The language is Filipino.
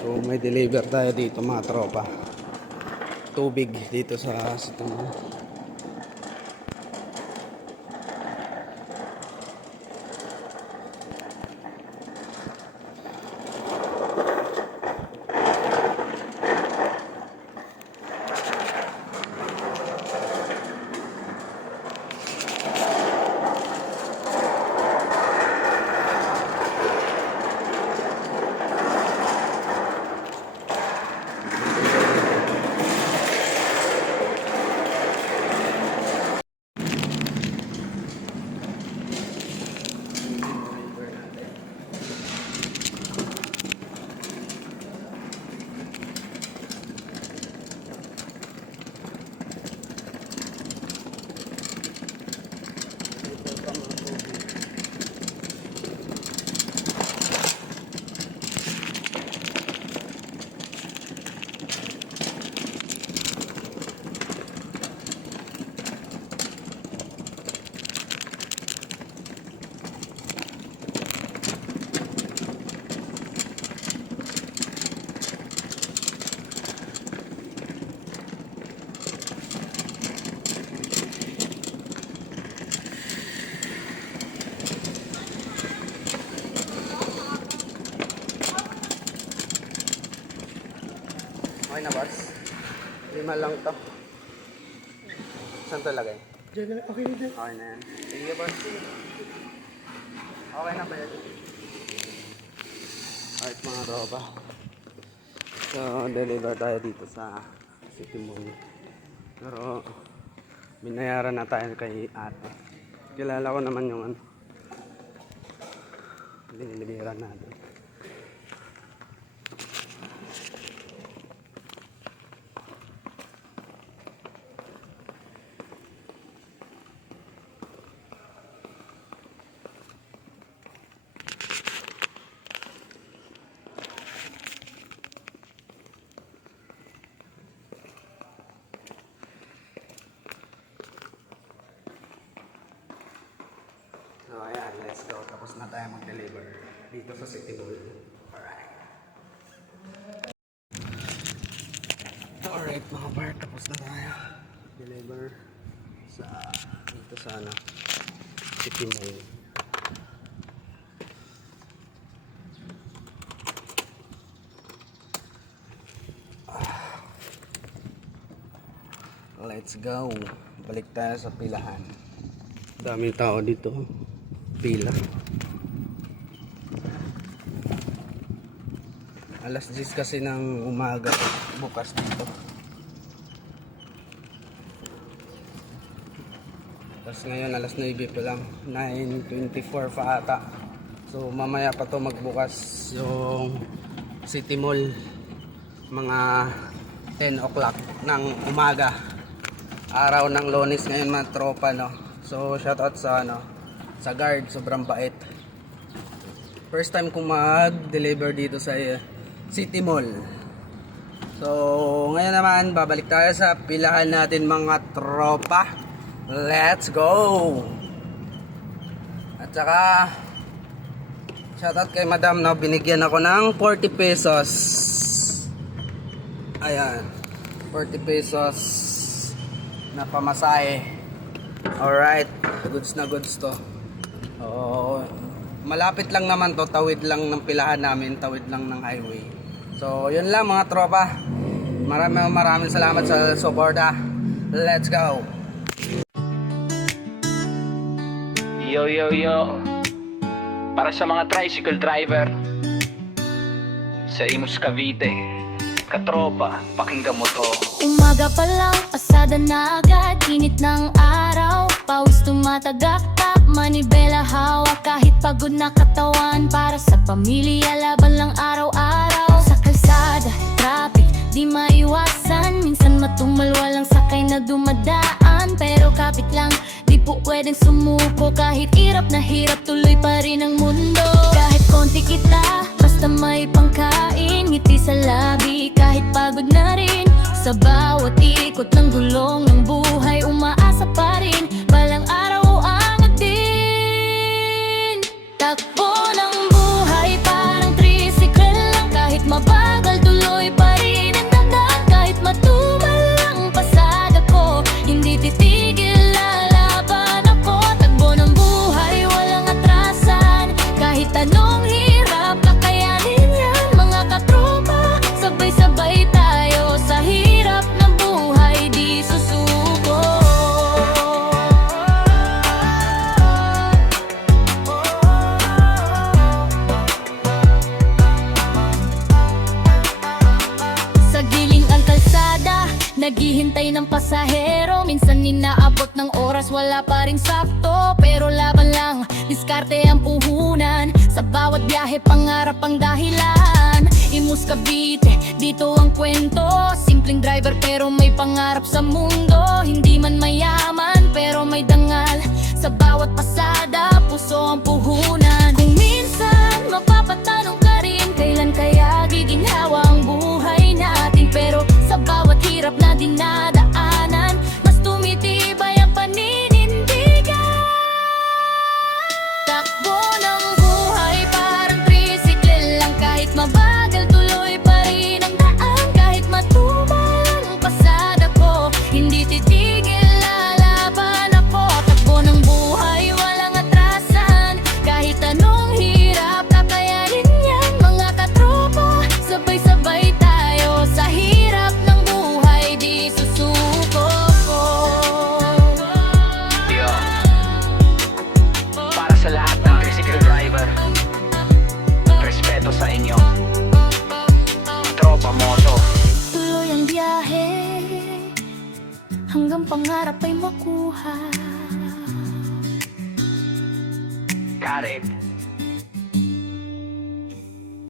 So may deliver tayo dito mga tropa. Tubig dito sa Sitamo. Okay na boss? 5 lang to. Saan to lagay? Diyan, okay na dyan. Okay na yan. Sige boss. Okay na ba yan? Alright mga tropa. So deliver tayo dito sa City Mall. Pero binayaran na tayo kay ate. Kilala ko naman yung ano. Deliveran natin. So ayan, let's go. Tapos na tayo mag-deliver dito sa City Mall. Alright. Alright mga part, tapos na tayo. Deliver sa dito sa ano, City Mall. Let's go. Balik tayo sa pilahan. Daming tao dito. Pila. Alas 10 kasi ng umaga bukas dito. Tapos ngayon alas 9 pa lang. 9:24 pa ata. So mamaya pa to magbukas yung City Mall. Mga 10 o'clock ng umaga. Araw ng Lunes ngayon mga tropa, no. So shoutout sa ano, sa guard, sobrang bait. First time kong mag-deliver dito sa City Mall. So ngayon naman babalik tayo sa pilahan natin mga tropa. Let's go. At saka shoutout kay madam, no, binigyan ako ng 40 pesos. Ayan, 40 pesos na pamasahe. Alright, goods na goods to. Malapit lang naman to, tawid lang ng pilahan namin, tawid lang ng highway. So yun lang mga tropa. Maraming salamat sa suporta. Let's go. Yo yo yo. Para sa mga tricycle driver sa Imus Cavite, katropa, pakinggan mo to. Umaga pa lang, pasada na agad, init ng araw, pawis tumatagaktak, manibela hawak, kahit pagod na katawan, para sa pamilya laban lang araw-araw. Sa kalsada, traffic, di maiwasan, minsan matumal, walang sakay na dumadaan, pero kapit lang, di po pwedeng sumuko, kahit hirap na hirap, tuloy pa rin ang mundo. Kahit konti kita, basta may pangkain, ngiti sa labi, kahit pagod na rin. Sa bawat ikot ng gulong ng buhay, umaasa pa rin, balang araw aangat din. Takbo ng buhay parang tricycle lang, kahit mabagal naghihintay ng pasahero. Minsan inaabot ng oras, wala pa rin sakto. Pero laban lang, diskarte ang puhunan. Sa bawat biyahe, pangarap ang dahilan. Imus Cavite, dito ang kwento. Simpleng driver pero may pangarap sa mundo. Hindi man mayaman pero may dangal. Sa bawat pasada, puso ang puhunan. Kung minsan mapapatanong ka rin, kailan kaya giginhawa ang buhay natin? Pero sa bawat hirap na dinadaanan, mas tumitibay ang paninindigan. Takbo ng buhay parang tricycle lang. Kahit mabagal, tuloy pa rin ang daan. Kahit matumal ang pasada ko, hindi titigil, lalaban ako. Takbo ng buhay, walang atrasan. Kahit anong hirap, kakayanin yan mga katropa. Sabay-sabay tayo sa hirap ng buhay, di susuko. Yo, para sa lahat ng tricycle driver, respeto sa inyo. Tropa Moto. Tuloy ang biyahe hanggang pangarap ay makuha. Got it.